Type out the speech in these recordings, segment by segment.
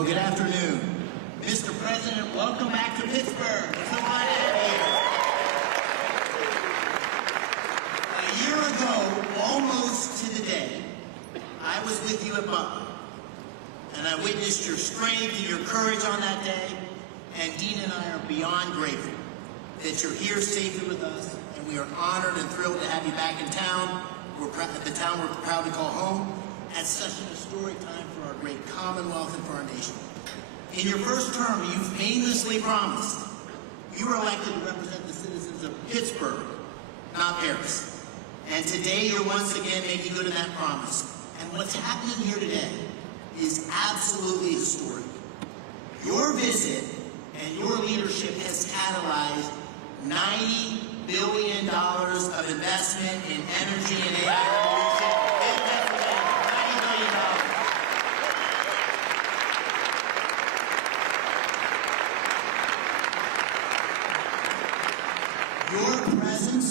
Well, good afternoon. Mr. President, welcome back to Pittsburgh. So glad to have you. A year ago, almost to the day, I was with you at Butler, and I witnessed your strength and your courage on that day, and Dean and I are beyond grateful that you're here safely with us, and we are honored and thrilled to have you back in town. At the town we're proud to call home, at such an historic time for our great Commonwealth and for our nation. In your first term, you famously promised you were elected to represent the citizens of Pittsburgh, not Paris. And today you're once again making good on that promise. And what's happening here today is absolutely historic. Your visit and your leadership has catalyzed $90 billion of investment in energy and AI revolution. $90 billion. Your presence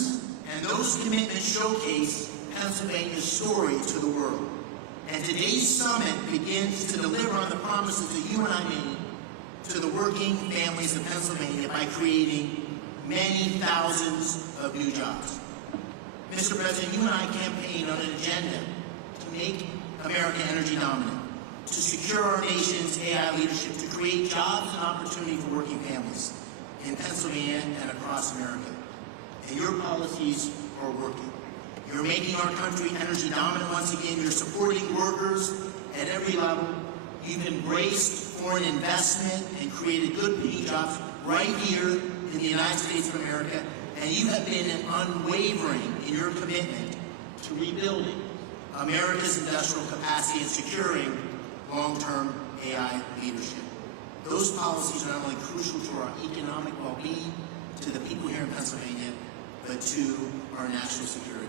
and those commitments showcase Pennsylvania's story to the world. And today's summit begins to deliver on the promises that you and I made to the working families of Pennsylvania by creating many thousands of new jobs. Mr. President, you and I campaigned on an agenda to make America energy dominant, to secure our nation's AI leadership, to create jobs and opportunity for working families in Pennsylvania and across America. And your policies are working. You're making our country energy dominant once again. You're supporting workers at every level. You've embraced foreign investment and created good paying jobs right here in the United States of America, and you have been unwavering in your commitment to rebuilding America's industrial capacity and securing long-term AI leadership. Those policies are not only crucial to our economic well-being, to the people here in Pennsylvania, but to our national security.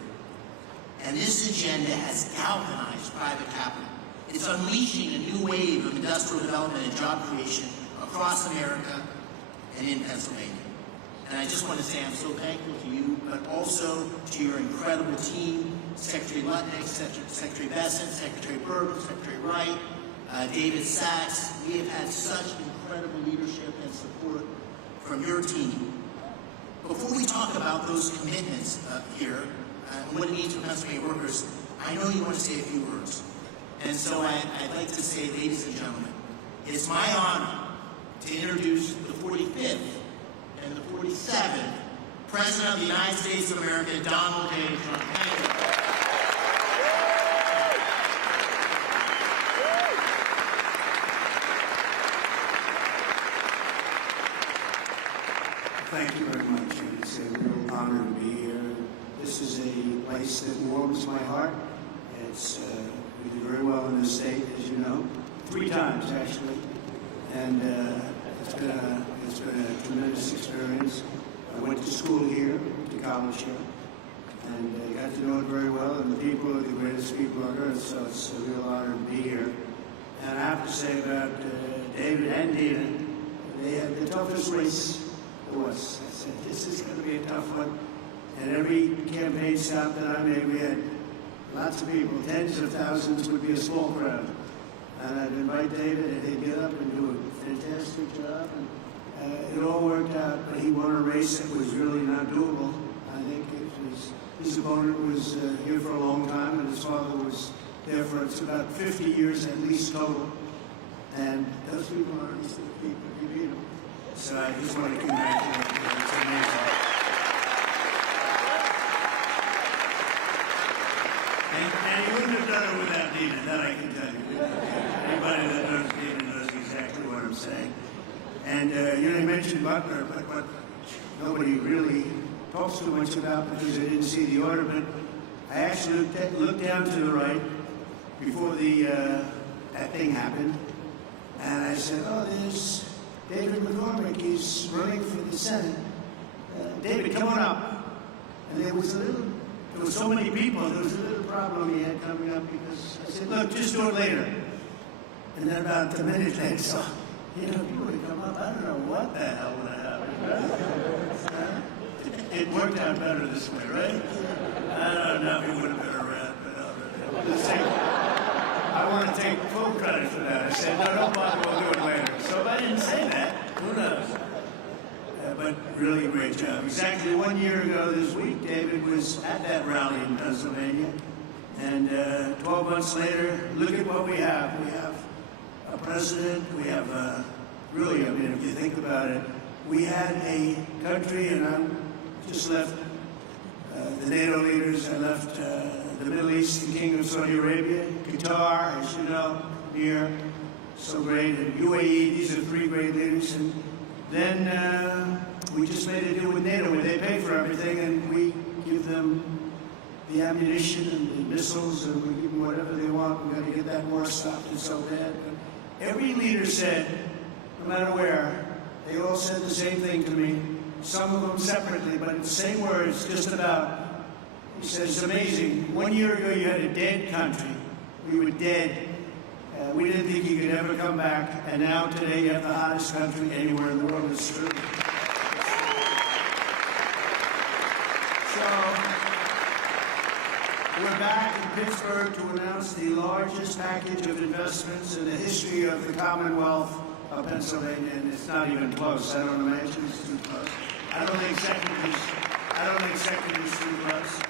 And this agenda has galvanized private capital. It's unleashing a new wave of industrial development and job creation across America and in Pennsylvania. And I just want to say I'm so thankful to you, but also to your incredible team, Secretary Lutnick, Secretary Besson, Secretary Bergen, Secretary Wright, David Sachs. We have had such incredible leadership and support from your team. Before we talk about those commitments here, and what it means for Pennsylvania workers, I know you want to say a few words. And so I'd like to say, ladies and gentlemen, it's my honor to introduce the 45th and the 47th President of the United States of America, Donald J. Trump. Thank you. Thank you very much. It's a real honor to be here. This is a place that warms my heart. It's we do very well in this state, as you know, 3 times actually, and it's been a tremendous experience. I went to school here, to college here, and got to know it very well. And the people are the greatest people on earth, so it's a real honor to be here. And I have to say about David and Dina, they had the toughest race there was. I said, this is going to be a tough one. And every campaign stop that I made, we had lots of people, tens of thousands would be a small crowd. And I'd invite David, and he'd get up and do a fantastic job. And it all worked out, but he won a race that was really not doable. I think his opponent was here for a long time, and his father was there for about 50 years at least total. And those people are the people who beat him. So I just want to congratulate him. It's amazing. And he wouldn't have done it without Dina, that I can tell you. Anybody that knows Dina knows exactly what I'm saying. And you mentioned Butler, but what nobody really talks too much about because I didn't see the order, but I actually looked down to the right before that thing happened, and I said, oh, there's David McCormick, he's running for the Senate. David, come on up. And there was so many people, there was a little problem he had coming up because I said, look, just do it later. And then about a minute later, so, you would have come up, I don't know what the hell would have happened. It worked out better this way, right? I don't know if he would have been around, but I want to take take full credit for that. I said, no, don't bother, we'll do it later. So if I didn't say that, who knows? But really a great job. Exactly 1 year ago this week, David was at that rally in Pennsylvania. And 12 months later, look at what we have. We have a president, we have really, I mean, if you think about it, we had a country, and I just left the NATO leaders, I left the Middle East, the Kingdom of Saudi Arabia, Qatar, as you know, here, so great, and UAE, these are three great leaders. And then we just made a deal with NATO where they pay for everything and we give them the ammunition and the missiles and we give them whatever they want. We're going to get that war stopped. It's so bad. But every leader said, no matter where, they all said the same thing to me, some of them separately, but in the same words, just about. He said, it's amazing. 1 year ago, you had a dead country. We were dead. We didn't think you could ever come back. And now, today, you have the hottest country anywhere in the world. It's true. So, we're back in Pittsburgh to announce the largest package of investments in the history of the Commonwealth of Pennsylvania, and it's not even close. I don't imagine it's too close. I don't think second is too close.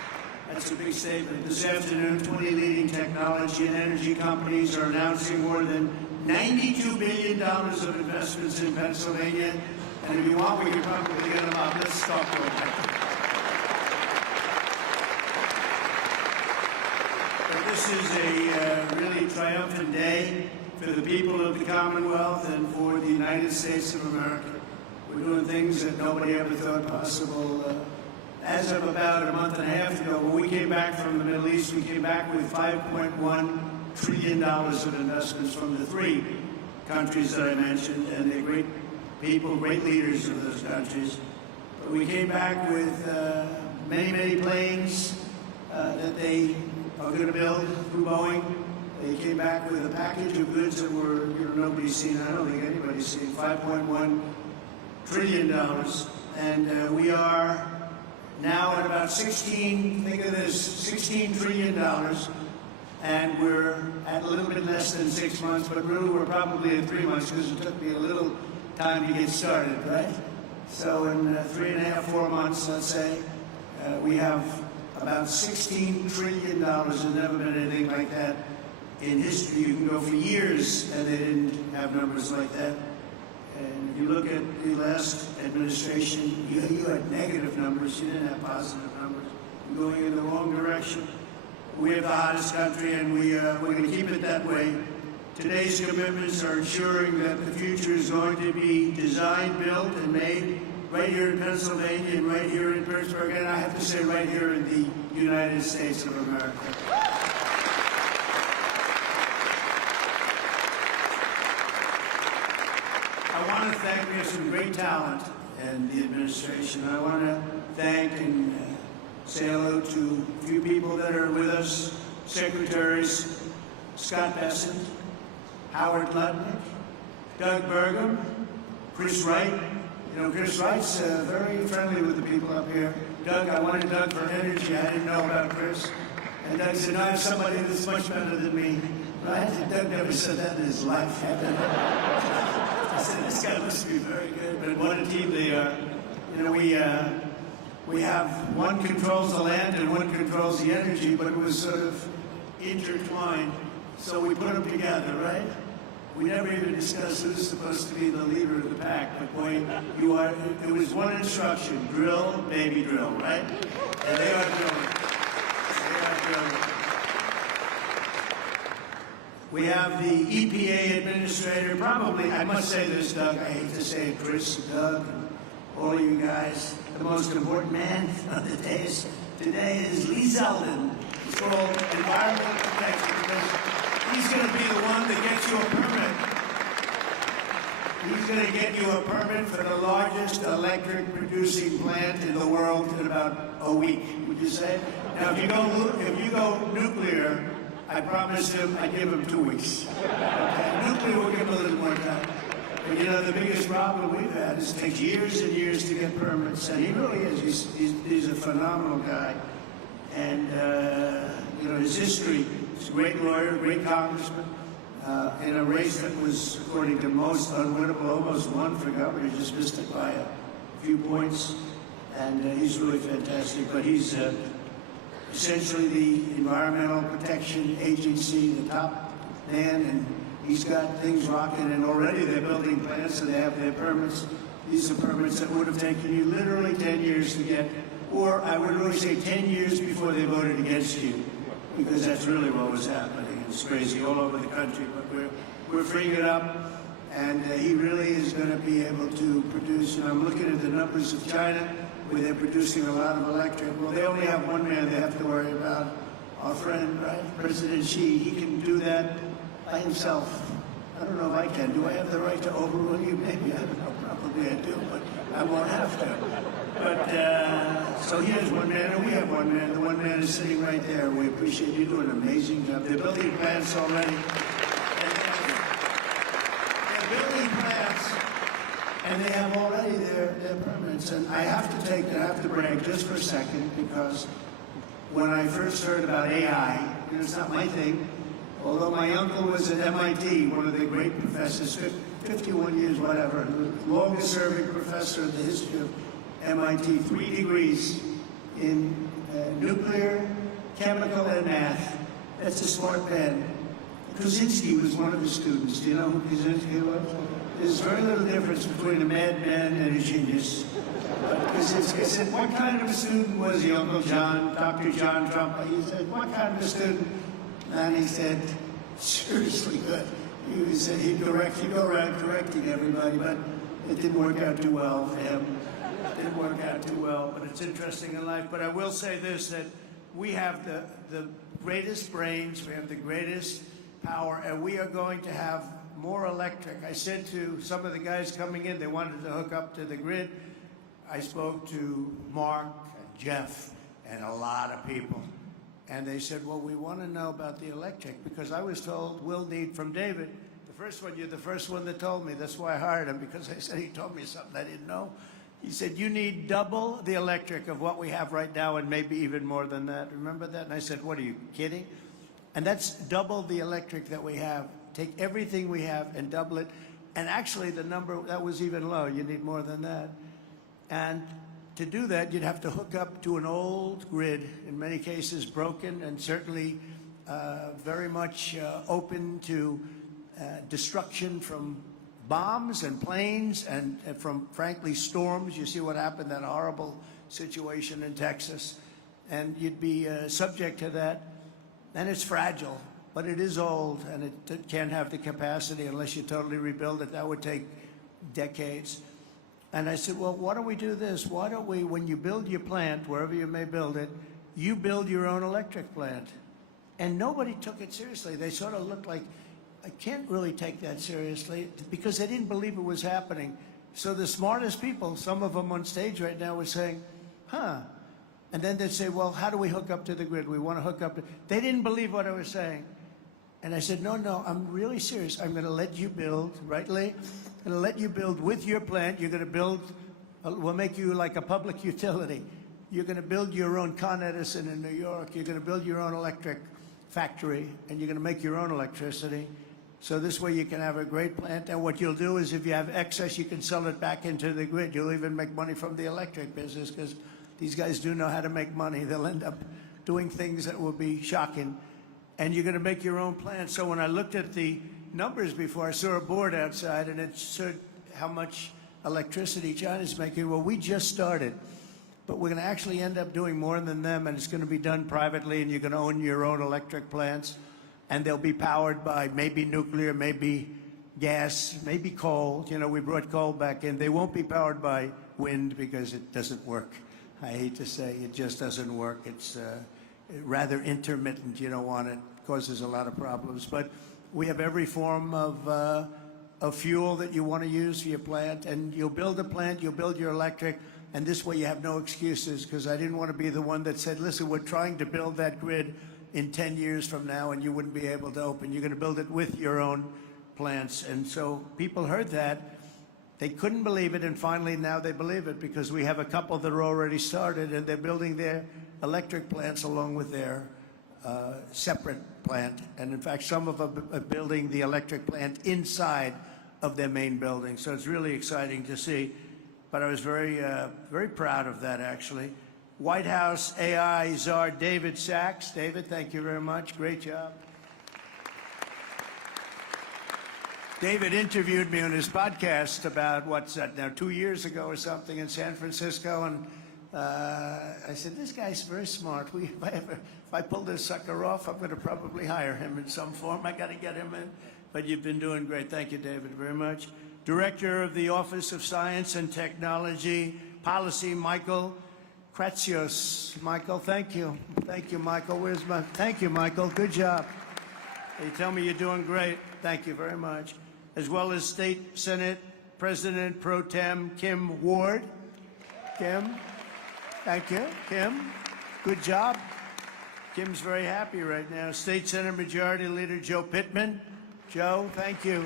That's a big statement. This afternoon, 20 leading technology and energy companies are announcing more than $92 billion of investments in Pennsylvania. And if you want, we can probably get them up. Let's talk for a minute. But this is a really triumphant day for the people of the Commonwealth and for the United States of America. We're doing things that nobody ever thought possible. As of about a month and a half ago, when we came back from the Middle East, we came back with $5.1 trillion of investments from the three countries that I mentioned, and they're great people, great leaders of those countries. But we came back with many, many planes that they are going to build through Boeing. They came back with a package of goods that were, nobody's seen. I don't think anybody's seen. $5.1 trillion, and we are now at about 16. Think of this: $16 trillion, and we're at a little bit less than 6 months. But really, we're probably at 3 months because it took me a little time to get started, right? So in 3.5, 4 months, let's say, we have about $16 trillion. There's never been anything like that in history. You can go for years and they didn't have numbers like that. And if you look at the last administration, you had negative numbers. You didn't have positive numbers. You're going in the wrong direction. We have the hottest country, and we're going to keep it that way. Today's commitments are ensuring that the future is going to be designed, built, and made right here in Pennsylvania and right here in Pittsburgh, and I have to say right here in the United States of America. I want to thank, we have some great talent in the administration. I want to thank and say hello to a few people that are with us. Secretaries Scott Bessent, Howard Lutnick, Doug Burgum, Chris Wright. Chris Wright's very friendly with the people up here. Doug, I wanted Doug for energy. I didn't know about Chris. And Doug said, I have somebody that's much better than me. Right? Doug never said that in his life. I said, this guy must be very good. But what a team they are. We have one controls the land and one controls the energy, but it was sort of intertwined. So we put them together, right? We never even discussed who's supposed to be the leader of the pack, but boy, it was one instruction: drill, baby, drill, right? And they are drilling. They are drilling. We have the EPA administrator, probably, I must say this, Doug, I hate to say it, Chris, Doug, and all of you guys, the most important man of the days today is Lee Zeldin. He's called Environmental Protection Commission. He's going to be the one that gets you a permit. He's going to get you a permit for the largest electric producing plant in the world in about a week, would you say? Now, if you go nuclear, I promised him I'd give him 2 weeks. Okay? Nuclear will give him a little more time. But the biggest problem we've had is it takes years and years to get permits, and he really is. He's a phenomenal guy. And, his history, he's a great lawyer, great congressman, in a race that was, according to most, unwinnable, almost won for governor, just missed it by a few points. And he's really fantastic, but he's essentially the Environmental Protection Agency, the top man, and he's got things rocking, and already they're building plants, and they have their permits. These are permits that would have taken you literally 10 years to get, or I would really say 10 years before they voted against you, because that's really what was happening. It's crazy all over the country, but we're freeing it up, and he really is going to be able to produce, and I'm looking at the numbers of China, where they're producing a lot of electric. Well, they only have one man they have to worry about, our friend, right, President Xi. He can do that by himself. I don't know if I can. Do I have the right to overrule you? Maybe. I don't know. Probably I do, but I won't have to. But, so he has one man, and we have one man. The one man is sitting right there. We appreciate you doing an amazing job. They're building plants already. They're building plants, and they have already their permits. And I have to brag just for a second, because when I first heard about AI, it's not my thing, although my uncle was at MIT, one of the great professors, 51 years, whatever, longest serving professor in the history of MIT, 3 degrees in nuclear, chemical, and math. That's a smart man. Krasinski was one of his students. Do you know who Krasinski was? There's very little difference between a madman and a genius. Krasinski said, what kind of a student was he, Uncle John, Dr. John Trump? He said, what kind of a student? And he said, seriously good. He said he'd go around correcting everybody, but it didn't work out too well for him. It didn't work out too well, but it's interesting in life. But I will say this, that we have the greatest brains, we have the greatest power, and we are going to have more electric. I said to some of the guys coming in, they wanted to hook up to the grid. I spoke to Mark and Jeff and a lot of people. And they said, well, we want to know about the electric, because I was told we'll need from David. You're the first one that told me. That's why I hired him, because I said he told me something I didn't know. He said, you need double the electric of what we have right now, and maybe even more than that. Remember that? And I said, what, are you kidding? And that's double the electric that we have. Take everything we have and double it. And actually, the number, that was even low. You need more than that. And to do that, you'd have to hook up to an old grid, in many cases broken, and certainly very much open to destruction from bombs and planes and from, frankly, storms. You see what happened, that horrible situation in Texas. And you'd be subject to that. And it's fragile, but it is old, and it can't have the capacity unless you totally rebuild it. That would take decades. And I said, well, why don't we do this? Why don't we, when you build your plant, wherever you may build it, you build your own electric plant. And nobody took it seriously. They sort of looked like, I can't really take that seriously, because they didn't believe it was happening. So the smartest people, some of them on stage right now, were saying, huh. And then they'd say, well, how do we hook up to the grid? We want to hook up to... They didn't believe what I was saying. And I said, no, I'm really serious. I'm going to let you build, right, Lee? I'm going to let you build with your plant. You're going to build, we'll make you like a public utility. You're going to build your own Con Edison in New York. You're going to build your own electric factory, and you're going to make your own electricity. So this way you can have a great plant. And what you'll do is if you have excess, you can sell it back into the grid. You'll even make money from the electric business, because these guys do know how to make money. They'll end up doing things that will be shocking. And you're going to make your own plant. So when I looked at the numbers before, I saw a board outside, and it showed how much electricity China's making. Well, we just started, but we're going to actually end up doing more than them, and it's going to be done privately, and you're going to own your own electric plants, and they'll be powered by maybe nuclear, maybe gas, maybe coal. You know, we brought coal back in. They won't be powered by wind because it doesn't work. I hate to say, it just doesn't work. It's rather intermittent. You don't want it. It causes a lot of problems. But we have every form of fuel that you want to use for your plant. And you'll build a plant, you'll build your electric, and this way you have no excuses, because I didn't want to be the one that said, listen, we're trying to build that grid in 10 years from now, and you wouldn't be able to open. You're going to build it with your own plants. And so people heard that. They couldn't believe it, and finally now they believe it, because we have a couple that are already started, and they're building their electric plants along with their separate plant. And in fact, some of them are building the electric plant inside of their main building. So it's really exciting to see. But I was very proud of that, actually. White House AI czar David Sachs. David, thank you very much. Great job. David interviewed me on his podcast about, what's that now, 2 years ago or something in San Francisco. And I said, this guy's very smart. If I pull this sucker off, I'm going to probably hire him in some form. I got to get him in. But you've been doing great. Thank you, David, very much. Director of the Office of Science and Technology Policy, Michael Kratsios. Michael, thank you. Thank you, Michael. Thank you, Michael. Good job. They tell me you're doing great. Thank you very much. As well as State Senate President Pro Tem Kim Ward. Kim, thank you. Kim, good job. Kim's very happy right now. State Senate Majority Leader Joe Pittman. Joe, thank you.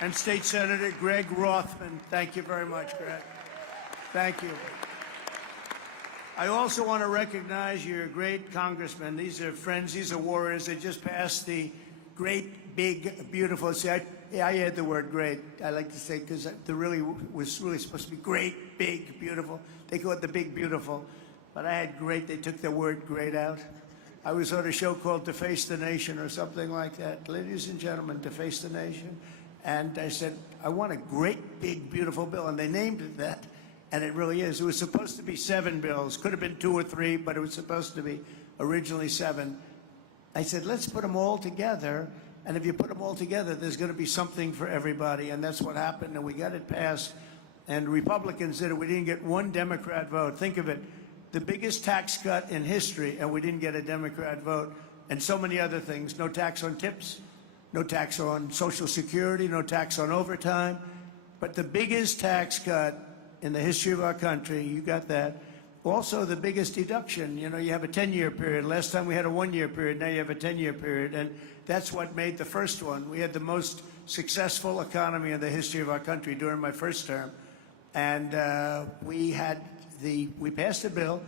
And State Senator Greg Rothman. Thank you very much, Greg. Thank you. I also want to recognize your great congressmen. These are friends, these are warriors. They just passed the great, big, beautiful. See, I add the word great. I like to say because the really was really supposed to be great, big, beautiful. They call it the big, beautiful. But I had great. They took the word great out. I was on a show called Deface the Nation or something like that. Ladies and gentlemen, Deface the Nation. And I said, I want a great, big, beautiful bill. And they named it that. And it really is. It was supposed to be 7 bills. Could have been 2 or 3, but it was supposed to be originally 7. I said, let's put them all together. And if you put them all together, there's going to be something for everybody. And that's what happened. And we got it passed. And Republicans did it. We didn't get one Democrat vote. Think of it. The biggest tax cut in history, and we didn't get a Democrat vote. And so many other things. No tax on tips. No tax on Social Security, no tax on overtime. But the biggest tax cut in the history of our country, you got that. Also, the biggest deduction. You know, you have a 10-year period. Last time we had a 1-year period. Now you have a 10-year period. And that's what made the first one. We had the most successful economy in the history of our country during my first term. And we passed a bill.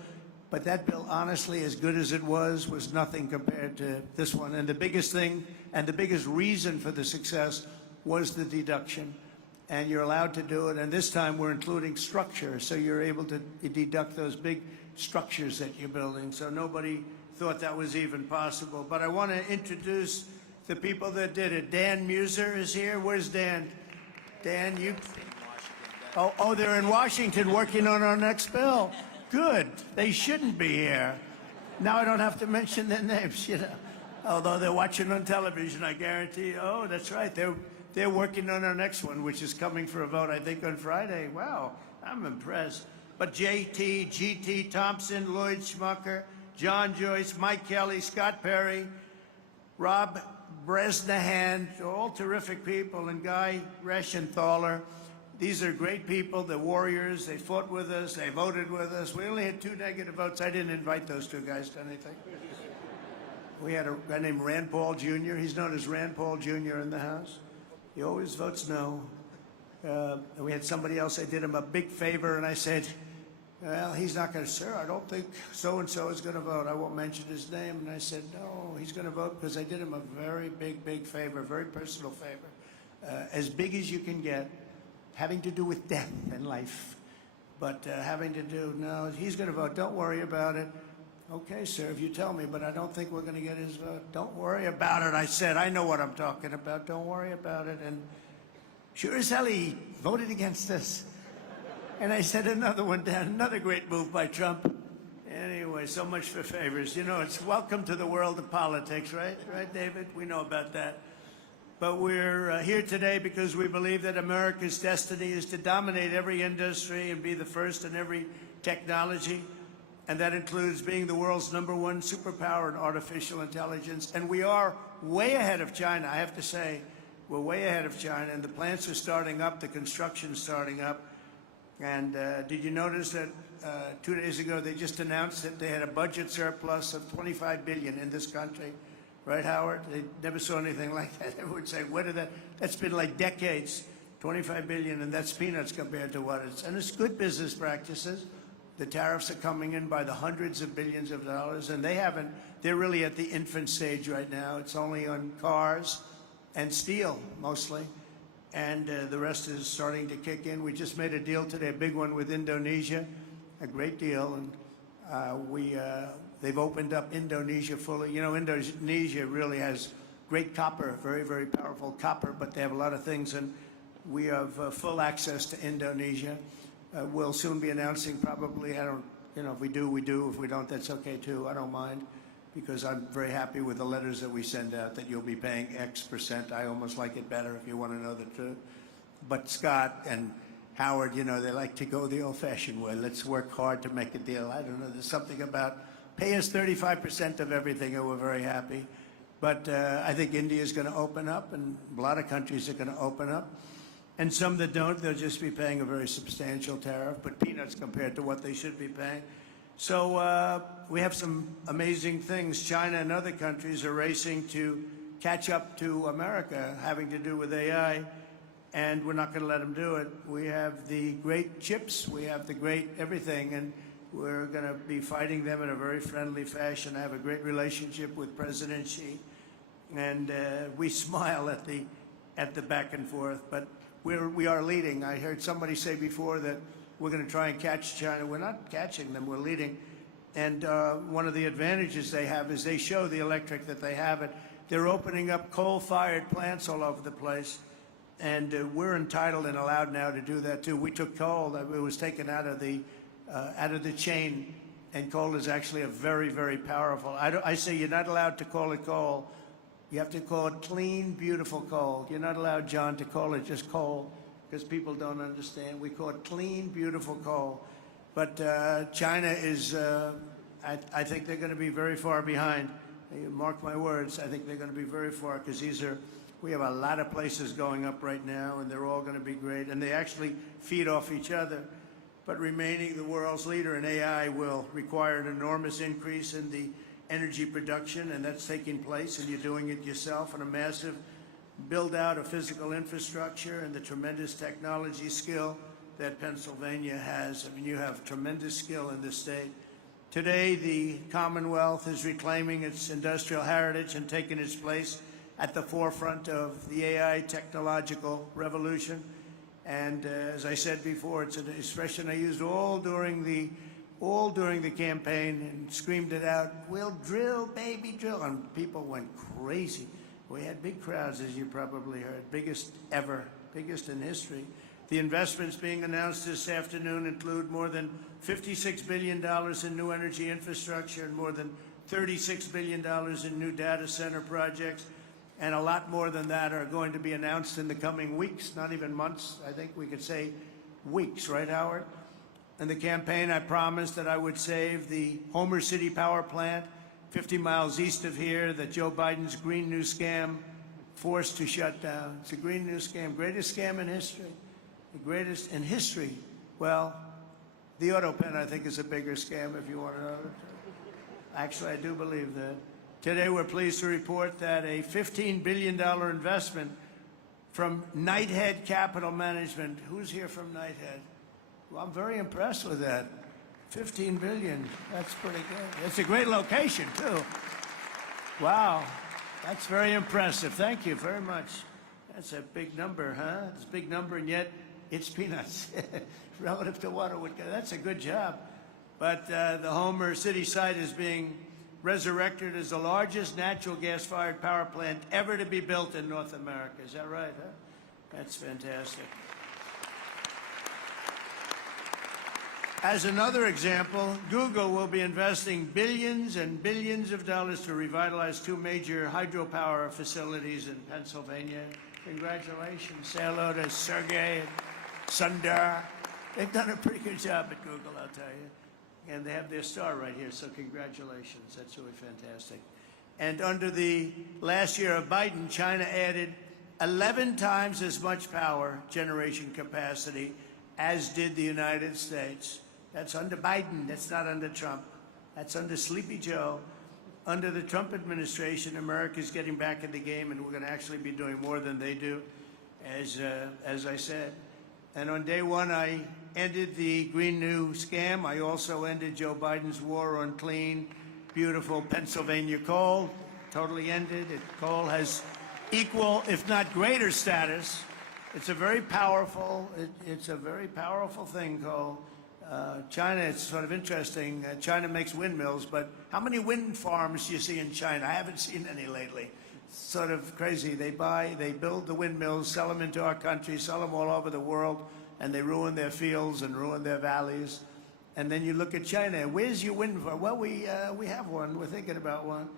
But that bill, honestly, as good as it was nothing compared to this one. And the biggest thing and the biggest reason for the success was the deduction. And you're allowed to do it. And this time we're including structure. So you're able to deduct those big structures that you're building. So nobody thought that was even possible. But I want to introduce the people that did it. Dan Muser is here. Where's Dan? Dan, you... Oh, they're in Washington working on our next bill. Good. They shouldn't be here. Now I don't have to mention their names, you know. Although they're watching on television, I guarantee. Oh, that's right. They're working on our next one, which is coming for a vote, I think, on Friday. Wow, I'm impressed. But JT, GT Thompson, Lloyd Schmucker, John Joyce, Mike Kelly, Scott Perry, Rob Bresnahan, all terrific people, and Guy Reschenthaler. These are great people. They're warriors. They fought with us. They voted with us. We only had 2 negative votes. I didn't invite those 2 guys to anything. We had a guy named Rand Paul Jr. He's known as Rand Paul Jr. in the House. He always votes no. And we had somebody else. I did him a big favor, and I said, well, he's not going to, sir, I don't think so-and-so is going to vote. I won't mention his name. And I said, no, he's going to vote because I did him a very big favor, very personal favor, as big as you can get. Having to do with death and life, but having to do, no, he's going to vote. Don't worry about it. Okay, sir, if you tell me, but I don't think we're going to get his vote. Don't worry about it, I said. I know what I'm talking about. Don't worry about it. And sure as hell, he voted against us. And I said another one down, another great move by Trump. Anyway, so much for favors. You know, it's welcome to the world of politics, right? Right, David? We know about that. But we're here today because we believe that America's destiny is to dominate every industry and be the first in every technology. And that includes being the world's #1 superpower in artificial intelligence. And we are way ahead of China, I have to say. We're way ahead of China, and the plants are starting up, the construction's starting up. And did you notice that 2 days ago they just announced that they had a budget surplus of $25 billion in this country? Right, Howard? They never saw anything like that. Everyone would say, where did that? That's been like decades, $25 billion, and that's peanuts compared to what it's. And it's good business practices. The tariffs are coming in by the hundreds of billions of dollars, and they're really at the infant stage right now. It's only on cars and steel, mostly, and the rest is starting to kick in. We just made a deal today, a big one with Indonesia, a great deal, and they've opened up Indonesia fully. You know, Indonesia really has great copper, very, very powerful copper, but they have a lot of things, and we have full access to Indonesia. We'll soon be announcing probably, if we do, we do. If we don't, that's okay too. I don't mind, because I'm very happy with the letters that we send out that you'll be paying X%. I almost like it better if you want to know the truth. But Scott and Howard, you know, they like to go the old-fashioned way. Let's work hard to make a deal. I don't know. There's something about pay us 35% of everything, and we're very happy. But I think India is going to open up, and a lot of countries are going to open up. And some that don't, they'll just be paying a very substantial tariff, but peanuts compared to what they should be paying. So we have some amazing things. China and other countries are racing to catch up to America, having to do with AI, and we're not going to let them do it. We have the great chips, we have the great everything, and we're going to be fighting them in a very friendly fashion. I have a great relationship with President Xi, and we smile at the back and forth, but we are leading. I heard somebody say before that we're going to try and catch China. We're not catching them, we're leading. And one of the advantages they have is they show the electric that they have it. They're opening up coal-fired plants all over the place, and we're entitled and allowed now to do that too. We took coal, it was taken out of the chain, and coal is actually a very, very powerful. I say you're not allowed to call it coal. You have to call it clean, beautiful coal. You're not allowed, John, to call it just coal, because people don't understand. We call it clean, beautiful coal. But China is, I think they're going to be very far behind. Mark my words, I think they're going to be very far, because we have a lot of places going up right now, and they're all going to be great. And they actually feed off each other. But remaining the world's leader in AI will require an enormous increase in the energy production, and that's taking place, and you're doing it yourself, and a massive build-out of physical infrastructure and the tremendous technology skill that Pennsylvania has. I mean, you have tremendous skill in this state. Today, the Commonwealth is reclaiming its industrial heritage and taking its place at the forefront of the AI technological revolution. And as I said before, it's an expression I used all during the campaign and screamed it out, "We'll drill, baby, drill." And people went crazy. We had big crowds, as you probably heard, biggest ever, biggest in history. The investments being announced this afternoon include more than $56 billion in new energy infrastructure and more than $36 billion in new data center projects. And a lot more than that are going to be announced in the coming weeks, not even months. I think we could say weeks, right, Howard? In the campaign, I promised that I would save the Homer City power plant 50 miles east of here that Joe Biden's Green New Scam forced to shut down. It's a Green New Scam, greatest scam in history, the greatest in history. Well, the auto pen, I think, is a bigger scam, if you want to know. Actually, I do believe that. Today, we're pleased to report that a $15 billion investment from Knighthead Capital Management. Who's here from Knighthead? Well, I'm very impressed with that. 15 billion, that's pretty good. It's a great location, too. Wow, that's very impressive. Thank you very much. That's a big number, huh? It's a big number, and yet it's peanuts relative to what it would get. That's a good job. But the Homer City site is being resurrected as the largest natural gas-fired power plant ever to be built in North America. Is that right, huh? That's fantastic. As another example, Google will be investing billions and billions of dollars to revitalize two major hydropower facilities in Pennsylvania. Congratulations. Say hello to Sergey and Sundar. They've done a pretty good job at Google, I'll tell you. And they have their star right here, so congratulations. That's really fantastic. And under the last year of Biden, China added 11 times as much power generation capacity as did the United States. That's under Biden. That's not under Trump. That's under Sleepy Joe. Under the Trump administration, America's getting back in the game, and we're going to actually be doing more than they do. As I said, And on day one, I ended the Green New scam. I also ended Joe Biden's war on clean, beautiful Pennsylvania coal. Totally ended it. Coal has equal, if not greater, status. It's a very powerful. It's a very powerful thing, coal. China, it's sort of interesting. China makes windmills, but how many wind farms do you see in China? I haven't seen any lately. It's sort of crazy. They build the windmills, sell them into our country, sell them all over the world, and they ruin their fields and ruin their valleys. And then you look at China. Where's your wind farm? Well, we have one. We're thinking about one.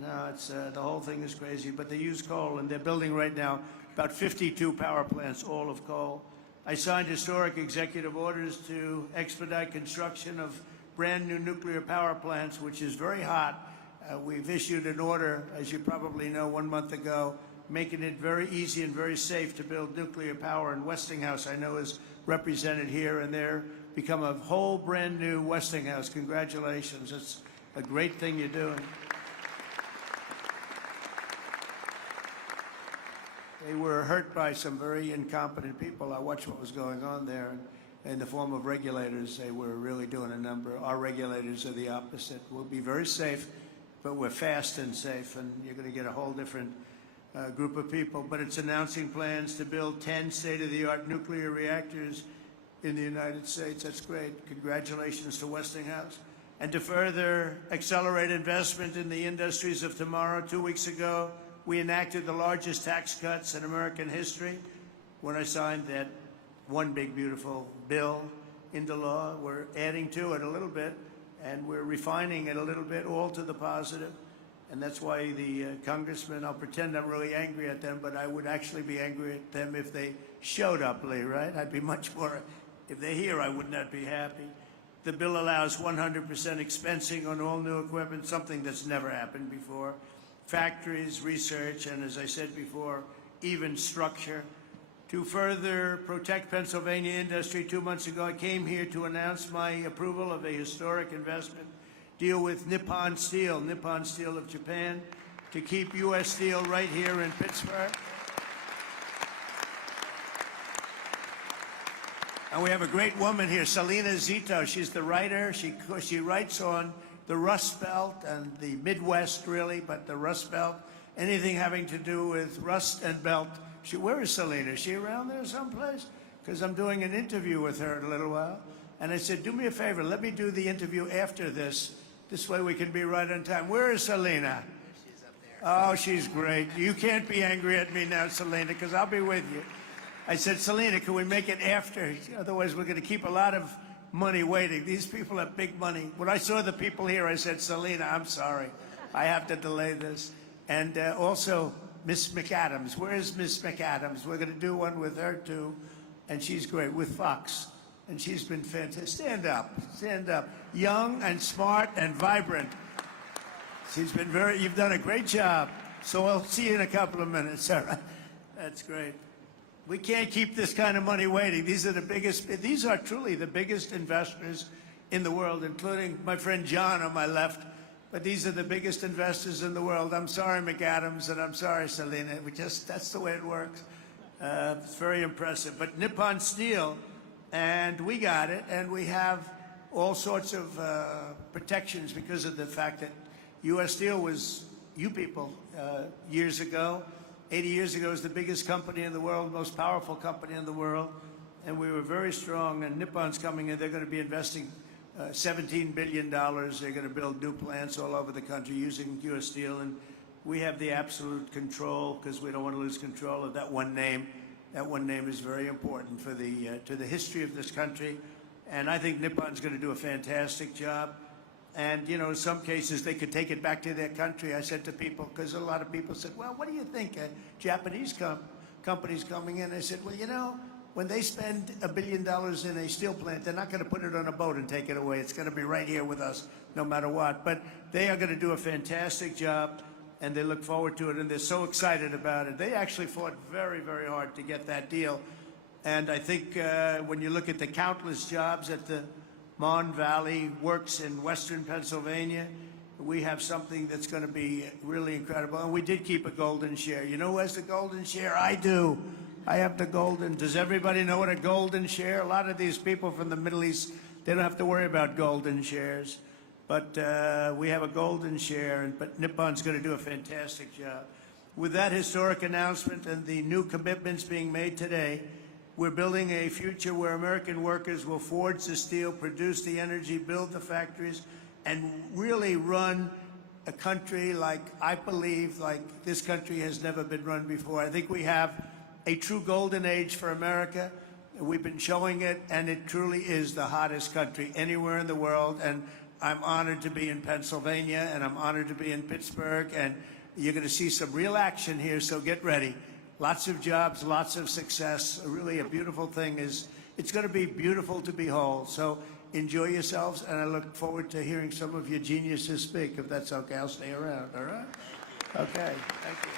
No, it's the whole thing is crazy. But they use coal, and they're building right now about 52 power plants, all of coal. I signed historic executive orders to expedite construction of brand new nuclear power plants, which is very hot. We've issued an order, as you probably know, 1 month ago, making it very easy and very safe to build nuclear power. And Westinghouse, I know, is represented here, and they're become a whole brand new Westinghouse. Congratulations. It's a great thing you're doing. They were hurt by some very incompetent people. I watched what was going on there. In the form of regulators, they were really doing a number. Our regulators are the opposite. We'll be very safe, but we're fast and safe, and you're going to get a whole different group of people. But it's announcing plans to build 10 state-of-the-art nuclear reactors in the United States. That's great. Congratulations to Westinghouse. And to further accelerate investment in the industries of tomorrow, 2 weeks ago, we enacted the largest tax cuts in American history when I signed that one big, beautiful bill into law. We're adding to it a little bit, and we're refining it a little bit, all to the positive. And that's why the congressmen, I'll pretend I'm really angry at them, but I would actually be angry at them if they showed up, Lee, right? I'd be much more, if they're here, I would not be happy. The bill allows 100% expensing on all new equipment, something that's never happened before. Factories, research, and as I said before, even structure. To further protect Pennsylvania industry, 2 months ago, I came here to announce my approval of a historic investment deal with Nippon Steel of Japan, to keep U.S. steel right here in Pittsburgh. And we have a great woman here, Selena Zito. She's the writer. She writes on the Rust Belt and the Midwest, really, but the Rust Belt, anything having to do with rust and belt. Where is Selena? Is she around there someplace? Because I'm doing an interview with her in a little while. And I said, do me a favor, let me do the interview after this. This way we can be right on time. Where is Selena? She's up there. Oh, she's great. You can't be angry at me now, Selena, because I'll be with you. I said, Selena, can we make it after? Otherwise, we're going to keep a lot of money waiting. These people have big money. When I saw the people here, I said, Selena, I'm sorry. I have to delay this. And also, Miss McAdams. Where is Miss McAdams? We're going to do one with her, too. And she's great, with Fox. And she's been fantastic. Stand up. Stand up. Young and smart and vibrant. She's been you've done a great job. So I'll see you in a couple of minutes. All right. That's great. We can't keep this kind of money waiting. These are truly the biggest investors in the world, including my friend John on my left. But these are the biggest investors in the world. I'm sorry, McAdams, and I'm sorry, Selena. That's the way it works. It's very impressive. But Nippon Steel, and we got it, and we have all sorts of protections because of the fact that U.S. Steel was you people years ago. 80 years ago, it was the biggest company in the world, most powerful company in the world, and we were very strong. And Nippon's coming in. They're going to be investing $17 billion. They're going to build new plants all over the country using U.S. Steel, and we have the absolute control because we don't want to lose control of that one name. That one name is very important for to the history of this country, and I think Nippon's going to do a fantastic job. And, you know, in some cases, they could take it back to their country. I said to people, because a lot of people said, well, what do you think? Japanese companies coming in. I said, well, you know, when they spend $1 billion in a steel plant, they're not going to put it on a boat and take it away. It's going to be right here with us, no matter what. But they are going to do a fantastic job, and they look forward to it, and they're so excited about it. They actually fought very, very hard to get that deal. And I think when you look at the countless jobs at the Mon Valley Works in western Pennsylvania, we have something that's going to be really incredible. And we did keep a golden share. You know who has the golden share? I do. I have the golden. Does everybody know what a golden share? A lot of these people from the Middle East, they don't have to worry about golden shares. But we have a golden share, but Nippon's going to do a fantastic job. With that historic announcement and the new commitments being made today, we're building a future where American workers will forge the steel, produce the energy, build the factories, and really run a country like, I believe, like this country has never been run before. I think we have a true golden age for America. We've been showing it, and it truly is the hottest country anywhere in the world. And I'm honored to be in Pennsylvania, and I'm honored to be in Pittsburgh, and you're going to see some real action here, so get ready. Lots of jobs, lots of success. Really a beautiful thing is, it's going to be beautiful to behold. So enjoy yourselves, and I look forward to hearing some of your geniuses speak. If that's okay, I'll stay around, all right? Okay, thank you.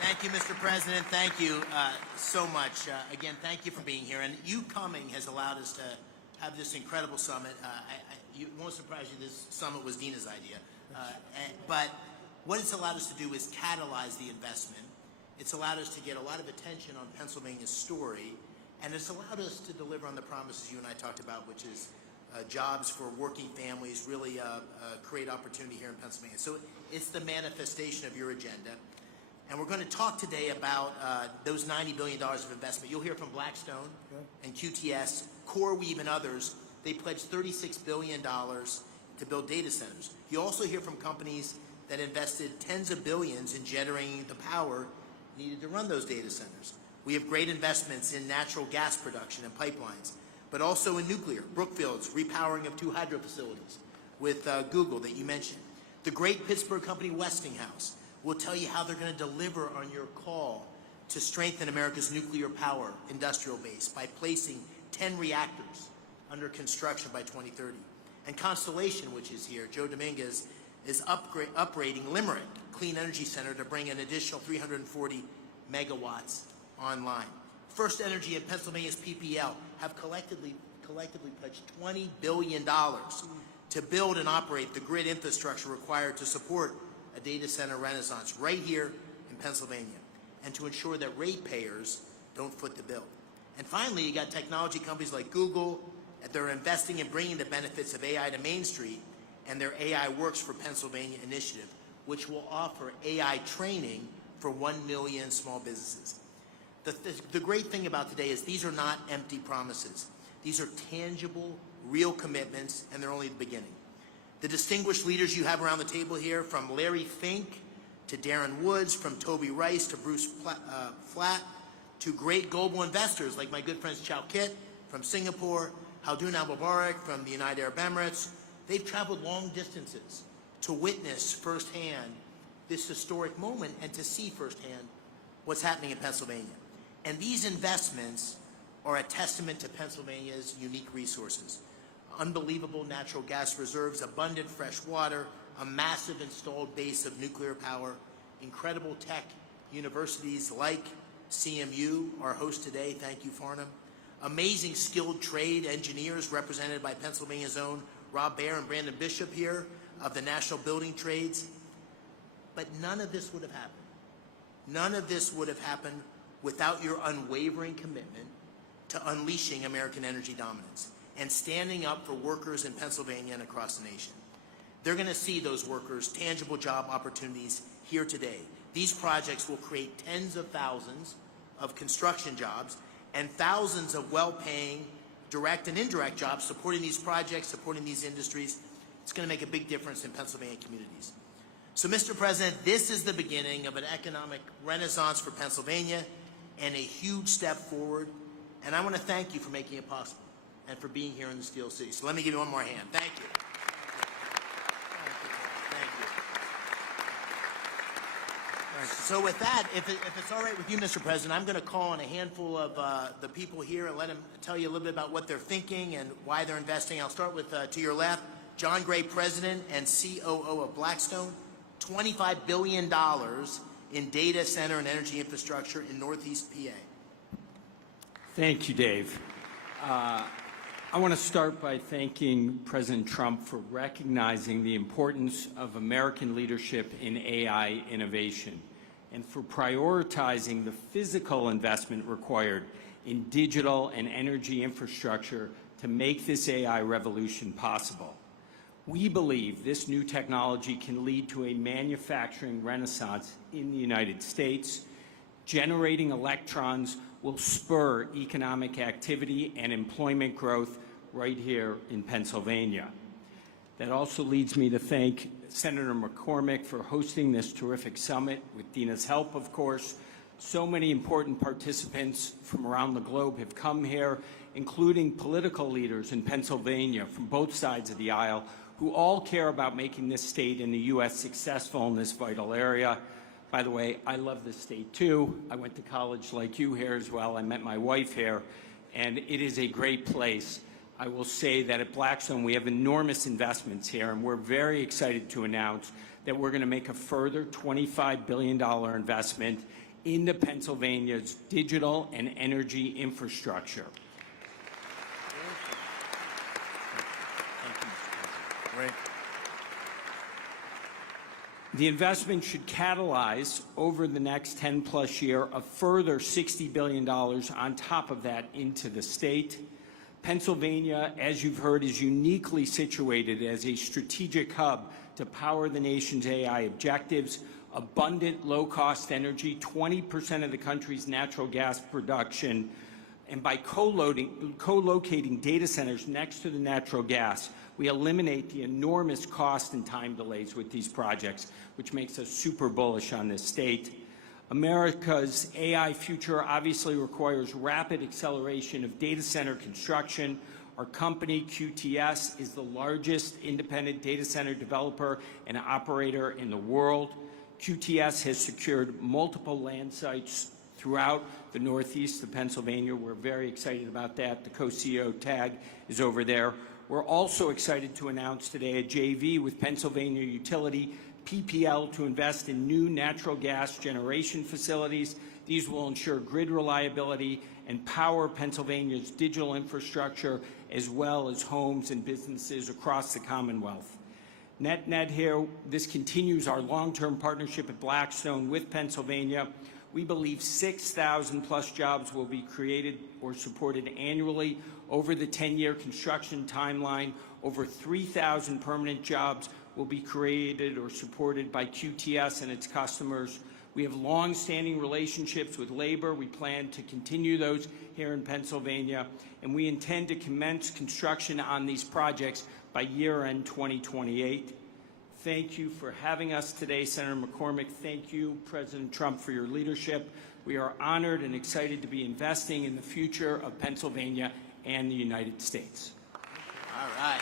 Thank you, Mr. President. Thank you so much. Again, thank you for being here. And you coming has allowed us to have this incredible summit. It won't surprise you, this summit was Dina's idea. But what it's allowed us to do is catalyze the investment. It's allowed us to get a lot of attention on Pennsylvania's story. And it's allowed us to deliver on the promises you and I talked about, which is jobs for working families, really create opportunity here in Pennsylvania. So it's the manifestation of your agenda. And we're going to talk today about those $90 billion of investment. You'll hear from Blackstone and QTS, CoreWeave, and others. They pledged $36 billion to build data centers. You also hear from companies that invested tens of billions in generating the power needed to run those data centers. We have great investments in natural gas production and pipelines, but also in nuclear. Brookfield's repowering of 2 hydro facilities with Google that you mentioned. The great Pittsburgh company Westinghouse will tell you how they're going to deliver on your call to strengthen America's nuclear power industrial base by placing 10 reactors under construction by 2030. And Constellation, which is here, Joe Dominguez, is upgrading Limerick Clean Energy Center to bring an additional 340 megawatts online. First Energy and Pennsylvania's PPL have collectively pledged $20 billion to build and operate the grid infrastructure required to support a data center renaissance right here in Pennsylvania, and to ensure that ratepayers don't foot the bill. And finally, you got technology companies like Google, that they're investing in bringing the benefits of AI to Main Street, and their AI Works for Pennsylvania initiative, which will offer AI training for 1 million small businesses. The great thing about today is these are not empty promises. These are tangible, real commitments, and they're only the beginning. The distinguished leaders you have around the table here, from Larry Fink to Darren Woods, from Toby Rice to Bruce Flatt, to great global investors like my good friends Chow Kit from Singapore, Haldun Al-Mubarak from the United Arab Emirates. They've traveled long distances to witness firsthand this historic moment and to see firsthand what's happening in Pennsylvania. And these investments are a testament to Pennsylvania's unique resources. Unbelievable natural gas reserves, abundant fresh water, a massive installed base of nuclear power, incredible tech universities like CMU, our host today, thank you, Farnham, amazing skilled trade engineers represented by Pennsylvania's own Rob Baer and Brandon Bishop here of the National Building Trades. But none of this would have happened. None of this would have happened without your unwavering commitment to unleashing American energy dominance and standing up for workers in Pennsylvania and across the nation. They're going to see those workers' tangible job opportunities here today. These projects will create tens of thousands of construction jobs and thousands of well-paying direct and indirect jobs supporting these projects, supporting these industries. It's going to make a big difference in Pennsylvania communities. So, Mr. President, this is the beginning of an economic renaissance for Pennsylvania and a huge step forward. And I want to thank you for making it possible and for being here in the Steel City. So let me give you one more hand. Thank you. Thank you. So with that, if it's all right with you, Mr. President, I'm going to call on a handful of the people here and let them tell you a little bit about what they're thinking and why they're investing. I'll start with, to your left, John Gray, President and COO of Blackstone. $25 billion in data center and energy infrastructure in Northeast PA. Thank you, Dave. I want to start by thanking President Trump for recognizing the importance of American leadership in AI innovation. and for prioritizing the physical investment required in digital and energy infrastructure to make this AI revolution possible. We believe this new technology can lead to a manufacturing renaissance in the United States. Generating electrons will spur economic activity and employment growth right here in Pennsylvania. That also leads me to thank Senator McCormick for hosting this terrific summit, with Dina's help, of course. So many important participants from around the globe have come here, including political leaders in Pennsylvania from both sides of the aisle, who all care about making this state and the U.S. successful in this vital area. By the way, I love this state too. I went to college like you here as well. I met my wife here, and it is a great place. I will say that at Blackstone we have enormous investments here, and we're very excited to announce that we're going to make a further $25 billion investment into Pennsylvania's digital and energy infrastructure. Great. The investment should catalyze over the next 10-plus year a further $60 billion on top of that into the state. Pennsylvania, as you've heard, is uniquely situated as a strategic hub to power the nation's AI objectives. Abundant, low-cost energy, 20% of the country's natural gas production, and by co-locating data centers next to the natural gas, we eliminate the enormous cost and time delays with these projects, which makes us super bullish on this state. America's AI future obviously requires rapid acceleration of data center construction. Our company, QTS, is the largest independent data center developer and operator in the world. QTS has secured multiple land sites throughout the northeast of Pennsylvania. We're very excited about that. The co-CEO tag is over there. We're also excited to announce today a JV with Pennsylvania utility PPL to invest in new natural gas generation facilities. These will ensure grid reliability and power Pennsylvania's digital infrastructure, as well as homes and businesses across the Commonwealth. Net here, this continues our long-term partnership at Blackstone with Pennsylvania. We believe 6,000 plus jobs will be created or supported annually over the 10-year construction timeline. Over 3,000 permanent jobs will be created or supported by QTS and its customers. We have long-standing relationships with labor. We plan to continue those here in Pennsylvania, and we intend to commence construction on these projects by year-end 2028. Thank you for having us today, Senator McCormick. Thank you, President Trump, for your leadership. We are honored and excited to be investing in the future of Pennsylvania and the United States. All right.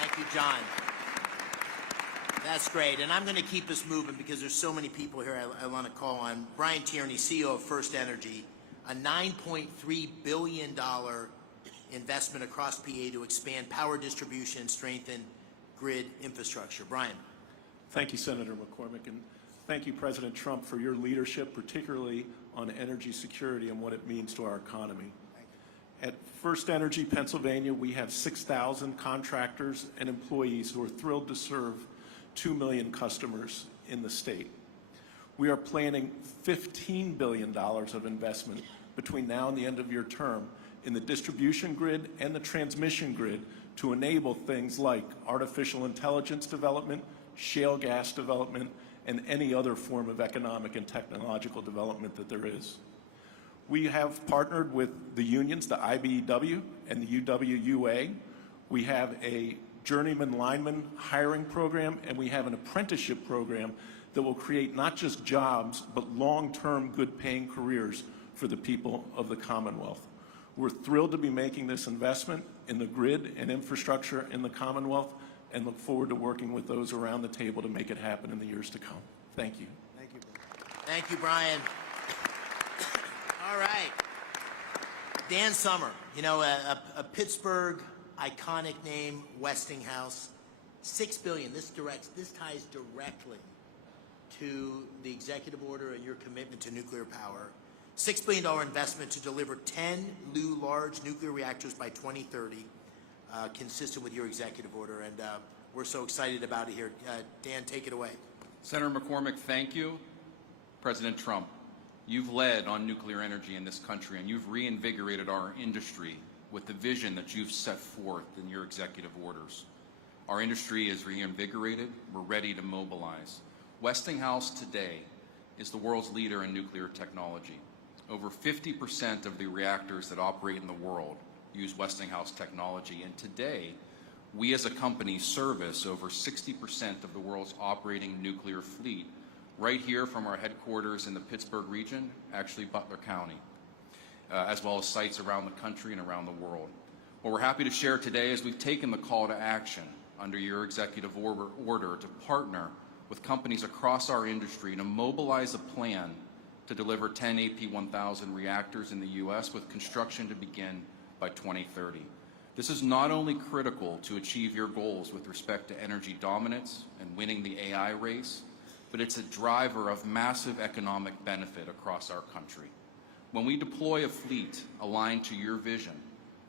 Thank you, John. That's great. And I'm going to keep us moving because there's so many people here I want to call on. Brian Tierney, CEO of First Energy, a $9.3 billion investment across PA to expand power distribution and strengthen grid infrastructure. Brian. Thank you, Senator McCormick, and thank you, President Trump, for your leadership, particularly on energy security and what it means to our economy. At First Energy Pennsylvania, we have 6,000 contractors and employees who are thrilled to serve 2 million customers in the state. We are planning $15 billion of investment between now and the end of your term in the distribution grid and the transmission grid to enable things like artificial intelligence development, shale gas development, and any other form of economic and technological development that there is. We have partnered with the unions, the IBEW and the UWUA. We have a journeyman lineman hiring program, and we have an apprenticeship program that will create not just jobs, but long-term good-paying careers for the people of the Commonwealth. We're thrilled to be making this investment in the grid and infrastructure in the Commonwealth and look forward to working with those around the table to make it happen in the years to come. Thank you. Thank you. Thank you, Brian. All right. Dan Summer, you know, a Pittsburgh iconic name, Westinghouse. $6 billion. This ties directly to the executive order and your commitment to nuclear power. $6 billion investment to deliver 10 new large nuclear reactors by 2030, consistent with your executive order. And we're so excited about it here. Dan, take it away. Senator McCormick, thank you. President Trump, you've led on nuclear energy in this country, and you've reinvigorated our industry with the vision that you've set forth in your executive orders. Our industry is reinvigorated. We're ready to mobilize. Westinghouse today is the world's leader in nuclear technology. Over 50% of the reactors that operate in the world use Westinghouse technology, and today, we as a company service over 60% of the world's operating nuclear fleet right here from our headquarters in the Pittsburgh region, actually Butler County, as well as sites around the country and around the world. What we're happy to share today is we've taken the call to action under your executive order to partner with companies across our industry to mobilize a plan to deliver 10 AP1000 reactors in the U.S. with construction to begin by 2030. This is not only critical to achieve your goals with respect to energy dominance and winning the AI race, but it's a driver of massive economic benefit across our country. When we deploy a fleet aligned to your vision,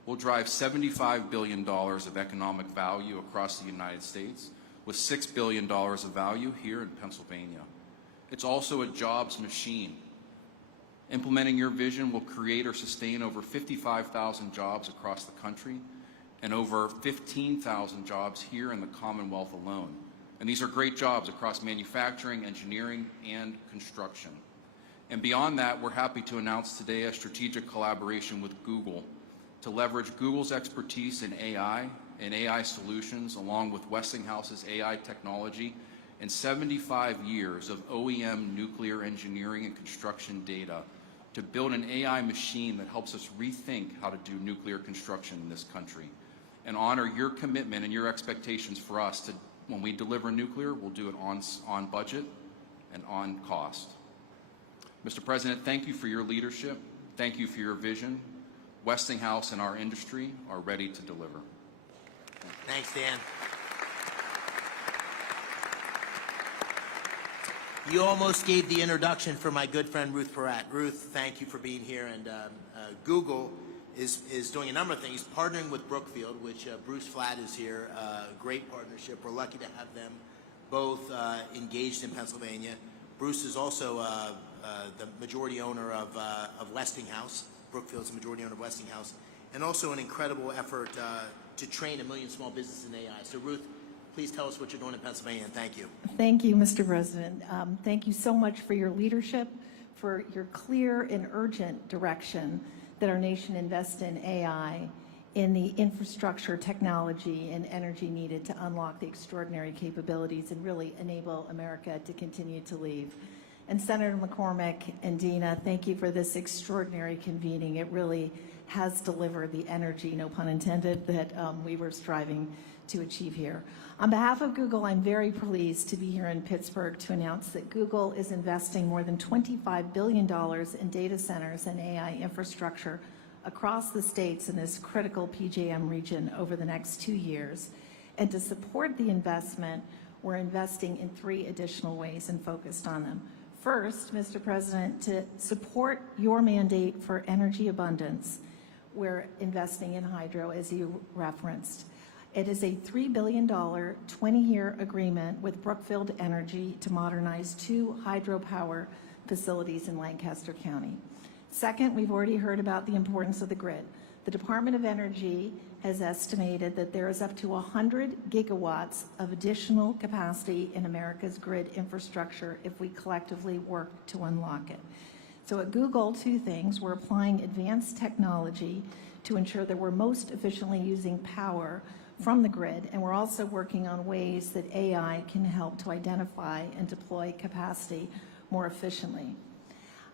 we'll drive $75 billion of economic value across the United States, with $6 billion of value here in Pennsylvania. It's also a jobs machine. Implementing your vision will create or sustain over 55,000 jobs across the country and over 15,000 jobs here in the Commonwealth alone. And these are great jobs across manufacturing, engineering, and construction. And beyond that, we're happy to announce today a strategic collaboration with Google to leverage Google's expertise in AI and AI solutions, along with Westinghouse's AI technology and 75 years of OEM nuclear engineering and construction data to build an AI machine that helps us rethink how to do nuclear construction in this country and honor your commitment and your expectations for us to, when we deliver nuclear, we'll do it on budget and on cost. Mr. President, thank you for your leadership. Thank you for your vision. Westinghouse and our industry are ready to deliver. Thanks, Dan. You almost gave the introduction for my good friend Ruth Peratt. Ruth, thank you for being here. And Google is doing a number of things, partnering with Brookfield, which Bruce Flatt is here, great partnership. We're lucky to have them both engaged in Pennsylvania. Bruce is also the majority owner of Westinghouse. Brookfield's the majority owner of Westinghouse, and also an incredible effort to train 1 million small businesses in AI. So Ruth, please tell us what you're doing in Pennsylvania, and thank you. Thank you, Mr. President. Thank you so much for your leadership, for your clear and urgent direction that our nation invest in AI, in the infrastructure, technology, and energy needed to unlock the extraordinary capabilities and really enable America to continue to lead. And Senator McCormick and Dina, thank you for this extraordinary convening. It really has delivered the energy, no pun intended, that we were striving to achieve here. On behalf of Google, I'm very pleased to be here in Pittsburgh to announce that Google is investing more than $25 billion in data centers and AI infrastructure across the states in this critical PJM region over the next 2 years. And to support the investment, we're investing in 3 additional ways and focused on them. First, Mr. President, to support your mandate for energy abundance, we're investing in hydro, as you referenced. It is a $3 billion 20-year agreement with Brookfield Energy to modernize 2 hydropower facilities in Lancaster County. Second, we've already heard about the importance of the grid. The Department of Energy has estimated that there is up to 100 gigawatts of additional capacity in America's grid infrastructure if we collectively work to unlock it. So at Google, 2 things. We're applying advanced technology to ensure that we're most efficiently using power from the grid, and we're also working on ways that AI can help to identify and deploy capacity more efficiently.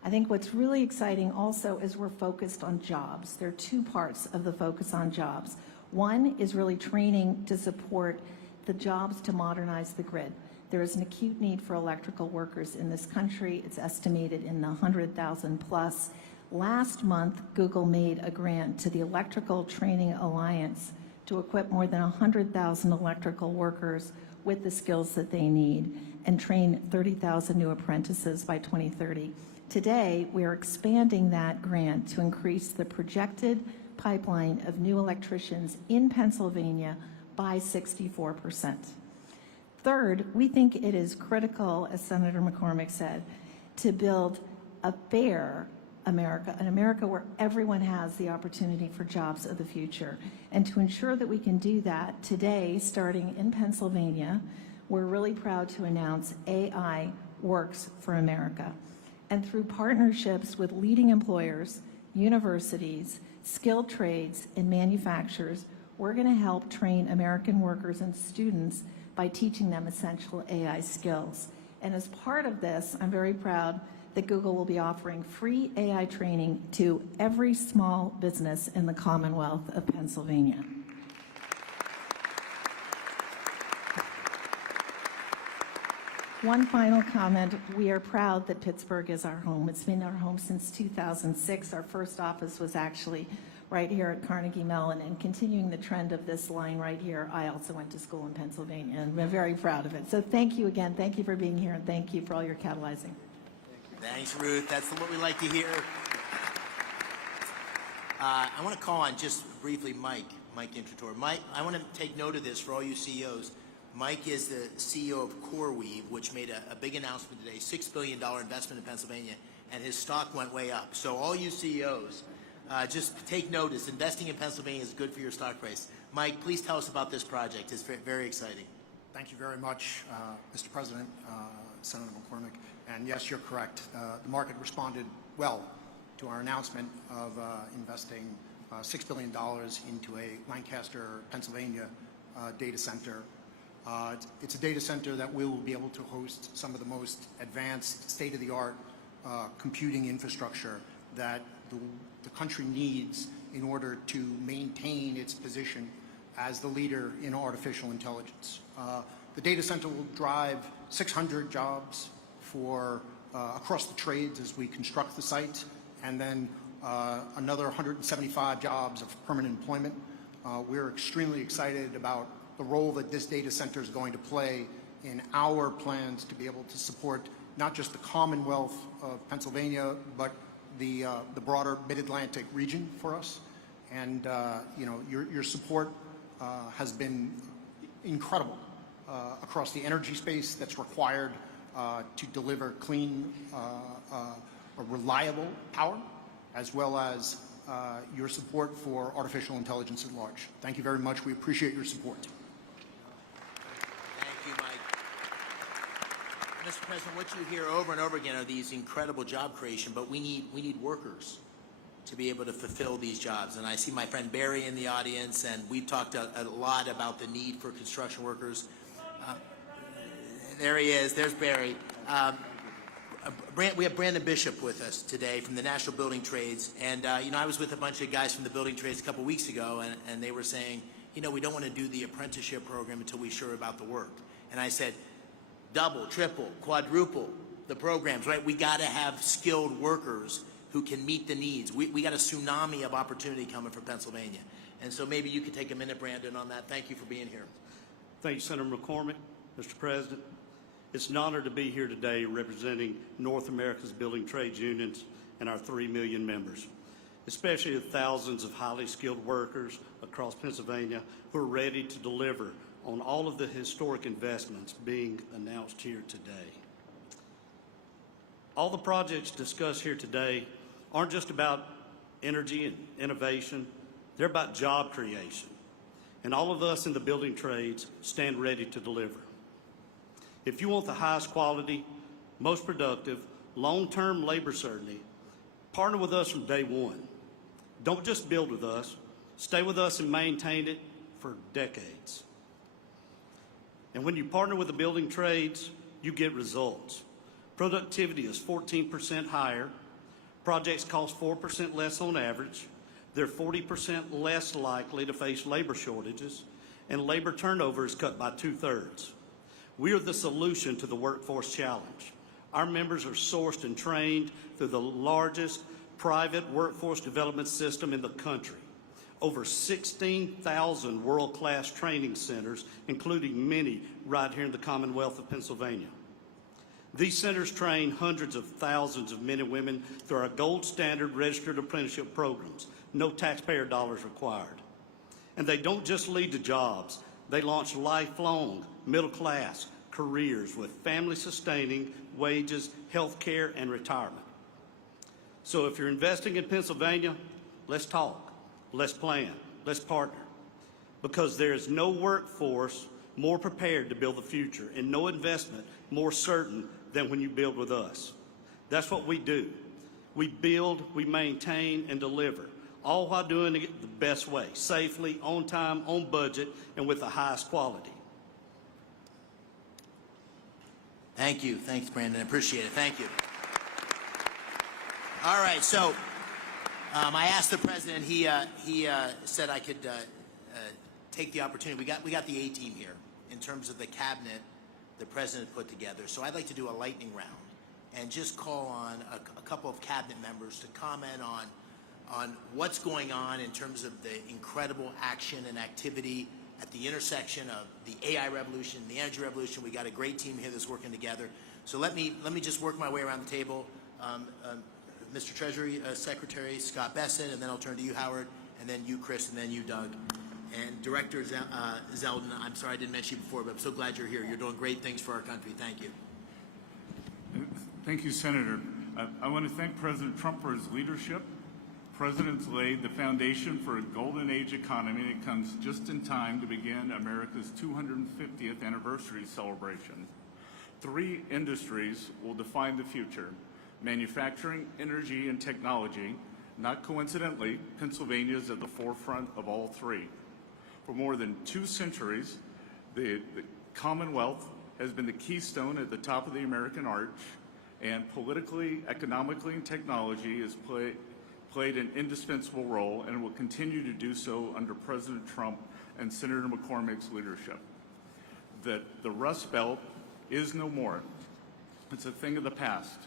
I think what's really exciting also is we're focused on jobs. There are 2 parts of the focus on jobs. One is really training to support the jobs to modernize the grid. There is an acute need for electrical workers in this country. It's estimated in the 100,000 plus. Last month, Google made a grant to the Electrical Training Alliance to equip more than 100,000 electrical workers with the skills that they need and train 30,000 new apprentices by 2030. Today, we are expanding that grant to increase the projected pipeline of new electricians in Pennsylvania by 64%. Third, we think it is critical, as Senator McCormick said, to build a fair America, an America where everyone has the opportunity for jobs of the future. And to ensure that we can do that, today, starting in Pennsylvania, we're really proud to announce AI Works for America. And through partnerships with leading employers, universities, skilled trades, and manufacturers, we're going to help train American workers and students by teaching them essential AI skills. And as part of this, I'm very proud that Google will be offering free AI training to every small business in the Commonwealth of Pennsylvania. One final comment. We are proud that Pittsburgh is our home. It's been our home since 2006. Our first office was actually right here at Carnegie Mellon, and continuing the trend of this line right here, I also went to school in Pennsylvania, and we're very proud of it. So thank you again. Thank you for being here, and thank you for all your catalyzing. Thanks, Ruth. That's what we like to hear. I want to call on just briefly Mike Intrator. Mike, I want to take note of this for all you CEOs. Mike is the CEO of CoreWeave, which made a big announcement today, $6 billion investment in Pennsylvania, and his stock went way up. So all you CEOs, just take notice. Investing in Pennsylvania is good for your stock price. Mike, please tell us about this project. It's very exciting. Thank you very much, Mr. President, Senator McCormick. And yes, you're correct. The market responded well to our announcement of investing $6 billion into a Lancaster, Pennsylvania data center. It's a data center that will be able to host some of the most advanced, state-of-the-art computing infrastructure that the country needs in order to maintain its position as the leader in artificial intelligence. The data center will drive 600 jobs for across the trades as we construct the site, and then another 175 jobs of permanent employment. We're extremely excited about the role that this data center is going to play in our plans to be able to support not just the Commonwealth of Pennsylvania, but the broader Mid-Atlantic region for us. And you know, your support has been incredible across the energy space that's required to deliver clean, reliable power, as well as your support for artificial intelligence at large. Thank you very much. We appreciate your support. Thank you, Mike. Mr. President, what you hear over and over again are these incredible job creation, but we need workers to be able to fulfill these jobs. And I see my friend Barry in the audience, and we've talked a lot about the need for construction workers. There he is. There's Barry. We have Brandon Bishop with us today from the National Building Trades. And, you know, I was with a bunch of guys from the building trades a couple weeks ago, and they were saying, you know, we don't want to do the apprenticeship program until we're sure about the work. And I said, double, triple, quadruple the programs, right? We got to have skilled workers who can meet the needs. We got a tsunami of opportunity coming for Pennsylvania. And so maybe you could take a minute, Brandon, on that. Thank you for being here. Thank you, Senator McCormick. Mr. President, it's an honor to be here today representing North America's building trades unions and our 3 million members, especially the thousands of highly skilled workers across Pennsylvania who are ready to deliver on all of the historic investments being announced here today. All the projects discussed here today aren't just about energy and innovation, they're about job creation. And all of us in the building trades stand ready to deliver. If you want the highest quality, most productive, long-term labor certainty, partner with us from day one. Don't just build with us, stay with us and maintain it for decades. And when you partner with the building trades, you get results. Productivity is 14% higher, projects cost 4% less on average, they're 40% less likely to face labor shortages, and labor turnover is cut by 2/3. We are the solution to the workforce challenge. Our members are sourced and trained through the largest private workforce development system in the country. Over 16,000 world-class training centers, including many right here in the Commonwealth of Pennsylvania. These centers train hundreds of thousands of men and women through our gold standard registered apprenticeship programs. No taxpayer dollars required. And they don't just lead to jobs. They launch lifelong middle class careers with family-sustaining wages, health care, and retirement. So if you're investing in Pennsylvania, let's talk, let's plan, let's partner, because there is no workforce more prepared to build the future and no investment more certain than when you build with us. That's what we do. We build, we maintain, and deliver, all while doing it the best way, safely, on time, on budget, and with the highest quality. Thank you. Thanks, Brandon. I appreciate it. Thank you. All right. So I asked the president. He said I could take the opportunity. We got the A-team here in terms of the cabinet the president put together. So I'd like to do a lightning round and just call on a couple of cabinet members to comment on what's going on in terms of the incredible action and activity at the intersection of the AI revolution, the energy revolution. We got a great team here that's working together. So let me just work my way around the table. Mr. Treasury Secretary Scott Besson, and then I'll turn to you, Howard, and then you, Chris, and then you, Doug. And Director Zeldin, I'm sorry I didn't mention you before, but I'm so glad you're here. You're doing great things for our country. Thank you. Thank you, Senator. I want to thank President Trump for his leadership. President's laid the foundation for a golden age economy that comes just in time to begin America's 250th anniversary celebration. 3 industries will define the future: manufacturing, energy, and technology. Not coincidentally, Pennsylvania is at the forefront of all 3. For more than 2 centuries, the Commonwealth has been the keystone at the top of the American arch, and politically, economically, and technology has played an indispensable role and will continue to do so under President Trump and Senator McCormick's leadership. The Rust Belt is no more. It's a thing of the past.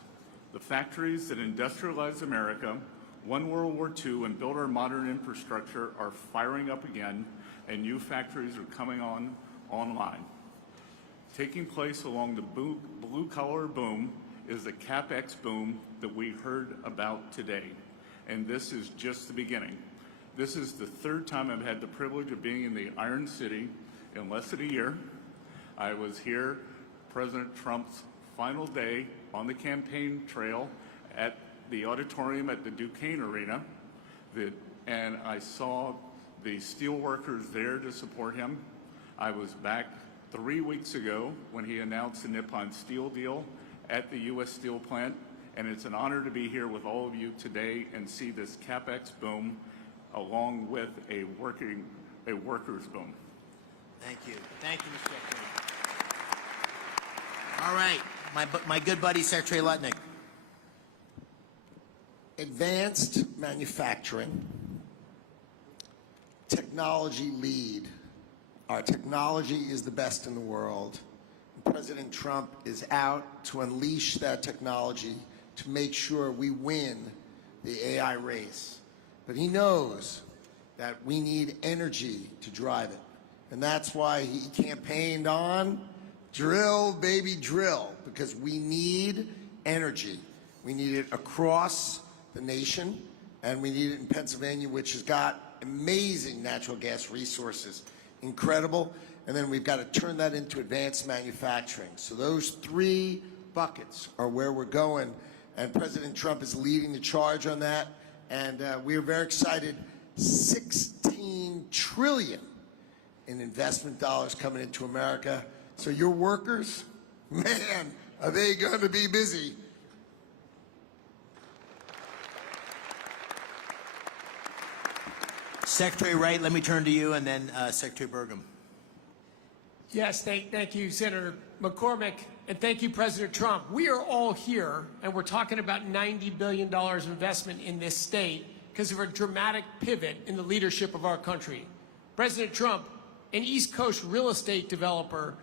The factories that industrialized America, won World War II, and built our modern infrastructure are firing up again, and new factories are coming online. Taking place along the blue-collar boom is the CapEx boom that we heard about today. And this is just the beginning. This is the 3rd time I've had the privilege of being in the Iron City in less than a year. I was here President Trump's final day on the campaign trail at the auditorium at the Duquesne Arena, and I saw the steel workers there to support him. I was back 3 weeks ago when he announced the Nippon Steel deal at the U.S. Steel plant, and it's an honor to be here with all of you today and see this CapEx boom along with a workers boom. Thank you. Thank you, Mr. Secretary. All right, my good buddy, Secretary Lutnick. Advanced manufacturing, technology lead. Our technology is the best in the world. President Trump is out to unleash that technology to make sure we win the AI race. But he knows that we need energy to drive it. And that's why he campaigned on drill, baby, drill, because we need energy. We need it across the nation, and we need it in Pennsylvania, which has got amazing natural gas resources, incredible. And then we've got to turn that into advanced manufacturing. So those 3 buckets are where we're going, and President Trump is leading the charge on that. And we are very excited. $16 trillion in investment dollars coming into America. So your workers, man, are they going to be busy? Secretary Wright, let me turn to you, and then Secretary Burgum. Yes, thank you, Senator McCormick, and thank you, President Trump. We are all here, and we're talking about $90 billion of investment in this state because of a dramatic pivot in the leadership of our country. President Trump, an East Coast real estate developer,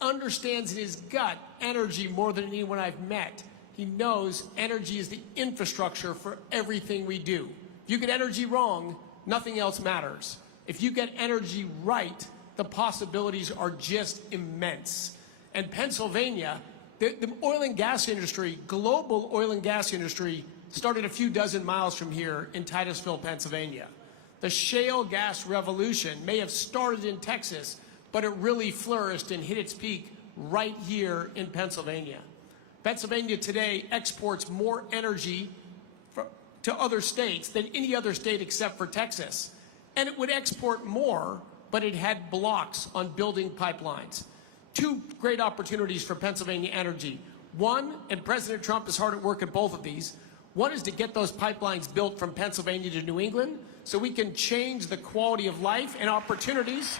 understands in his gut energy more than anyone I've met. He knows energy is the infrastructure for everything we do. If you get energy wrong, nothing else matters. If you get energy right, the possibilities are just immense. And Pennsylvania, the oil and gas industry, global oil and gas industry, started a few dozen miles from here in Titusville, Pennsylvania. The shale gas revolution may have started in Texas, but it really flourished and hit its peak right here in Pennsylvania. Pennsylvania today exports more energy to other states than any other state except for Texas. And it would export more, but it had blocks on building pipelines. Two great opportunities for Pennsylvania energy. One, and President Trump is hard at work at both of these, one is to get those pipelines built from Pennsylvania to New England so we can change the quality of life and opportunities.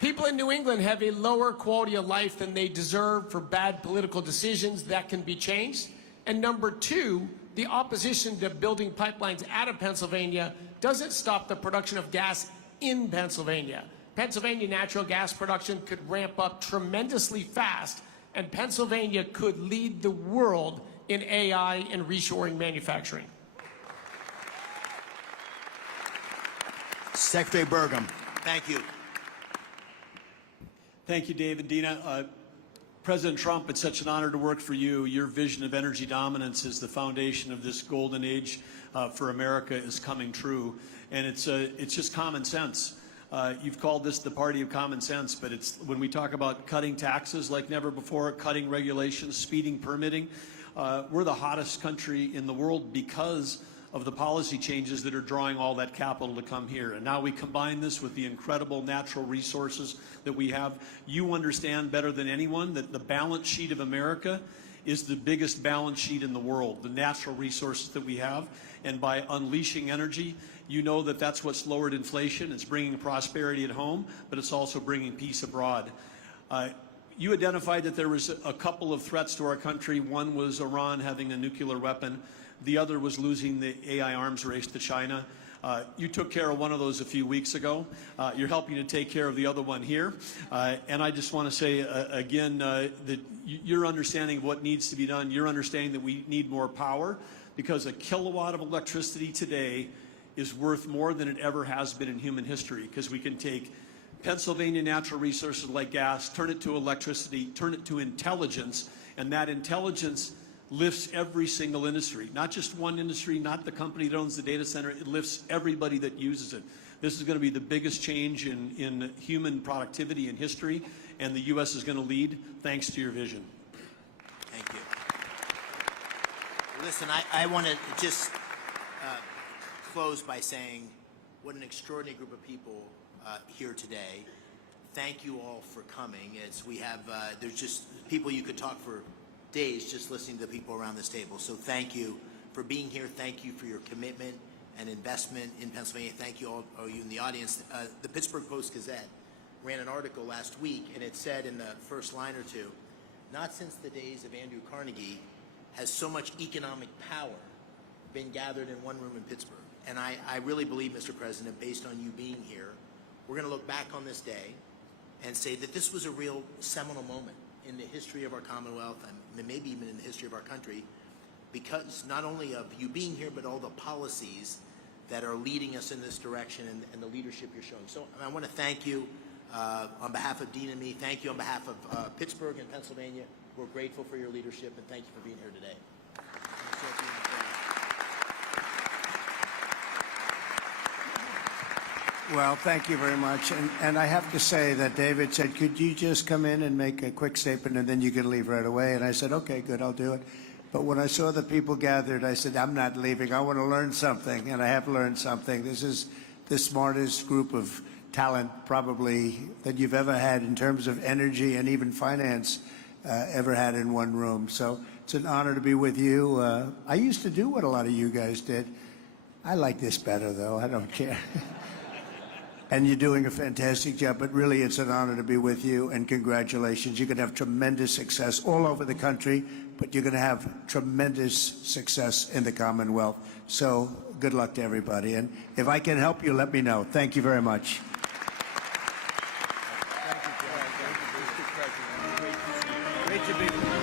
People in New England have a lower quality of life than they deserve for bad political decisions. That can be changed. And number two, the opposition to building pipelines out of Pennsylvania doesn't stop the production of gas in Pennsylvania. Pennsylvania natural gas production could ramp up tremendously fast, and Pennsylvania could lead the world in AI and reshoring manufacturing. Secretary Burgum. Thank you. Thank you, David. Dina, President Trump, it's such an honor to work for you. Your vision of energy dominance is the foundation of this golden age for America is coming true. And it's just common sense. You've called this the party of common sense, but it's when we talk about cutting taxes like never before, cutting regulations, speeding permitting, we're the hottest country in the world because of the policy changes that are drawing all that capital to come here. And now we combine this with the incredible natural resources that we have. You understand better than anyone that the balance sheet of America is the biggest balance sheet in the world, the natural resources that we have. And by unleashing energy, you know that that's what's lowered inflation. It's bringing prosperity at home, but it's also bringing peace abroad. You identified that there was a couple of threats to our country. One was Iran having a nuclear weapon. The other was losing the AI arms race to China. You took care of one of those a few weeks ago. You're helping to take care of the other one here. And I just want to say again that your understanding of what needs to be done, your understanding that we need more power, because a kilowatt of electricity today is worth more than it ever has been in human history, because we can take Pennsylvania natural resources like gas, turn it to electricity, turn it to intelligence, and that intelligence lifts every single industry, not just one industry, not the company that owns the data center. It lifts everybody that uses it. This is going to be the biggest change in human productivity in history, and the U.S. is going to lead thanks to your vision. Thank you. Listen, I want to just close by saying what an extraordinary group of people here today. Thank you all for coming. There's just people you could talk for days just listening to the people around this table. So thank you for being here. Thank you for your commitment and investment in Pennsylvania. Thank you all you in the audience. The Pittsburgh Post-Gazette ran an article last week, and it said in the first line or two, not since the days of Andrew Carnegie has so much economic power been gathered in one room in Pittsburgh. And I really believe, Mr. President, based on you being here, we're going to look back on this day and say that this was a real seminal moment in the history of our Commonwealth, and maybe even in the history of our country, because not only of you being here, but all the policies that are leading us in this direction and the leadership you're showing. So I want to thank you on behalf of Dean and me. Thank you on behalf of Pittsburgh and Pennsylvania. We're grateful for your leadership, and thank you for being here today. Well, thank you very much. And I have to say that David said, could you just come in and make a quick statement and then you can leave right away? And I said, okay, good, I'll do it. But when I saw the people gathered, I said, I'm not leaving. I want to learn something, and I have learned something. This is the smartest group of talent probably that you've ever had in terms of energy and even finance ever had in one room. So it's an honor to be with you. I used to do what a lot of you guys did. I like this better, though. I don't care. And you're doing a fantastic job, but really it's an honor to be with you, and congratulations. You're going to have tremendous success all over the country, but you're going to have tremendous success in the Commonwealth. So good luck to everybody. And if I can help you, let me know. Thank you very much. Great to be with you.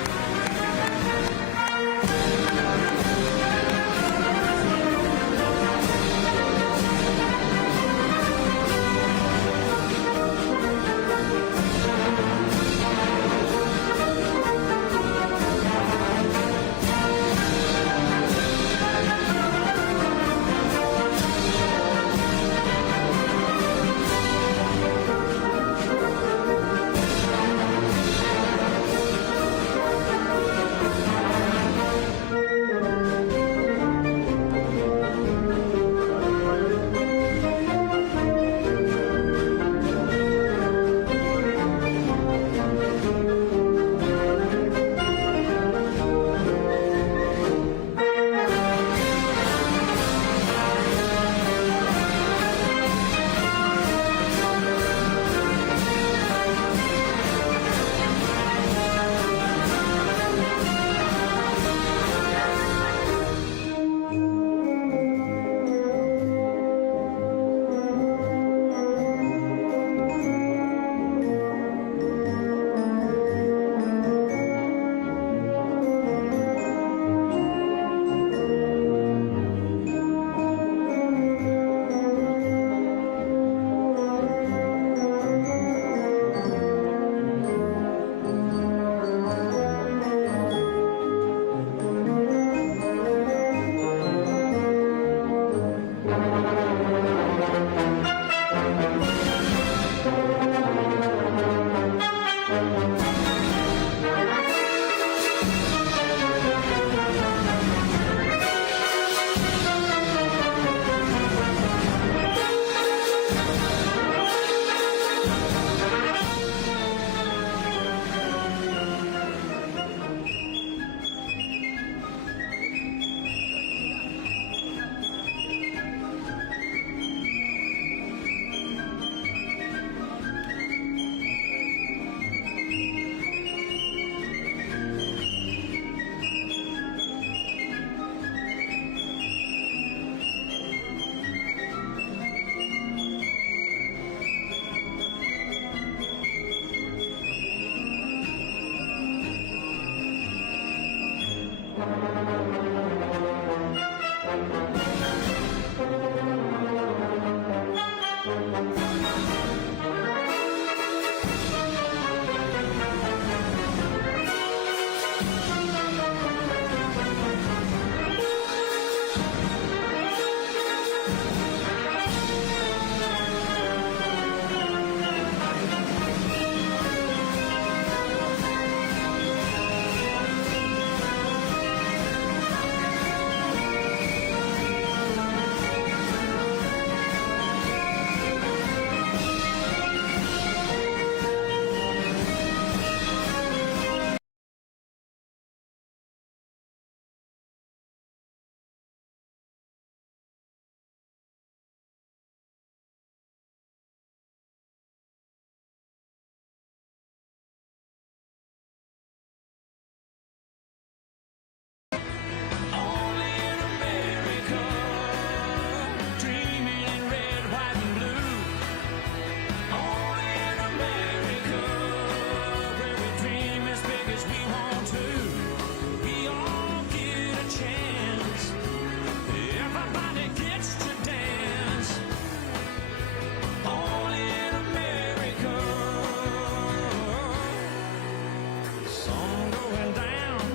you.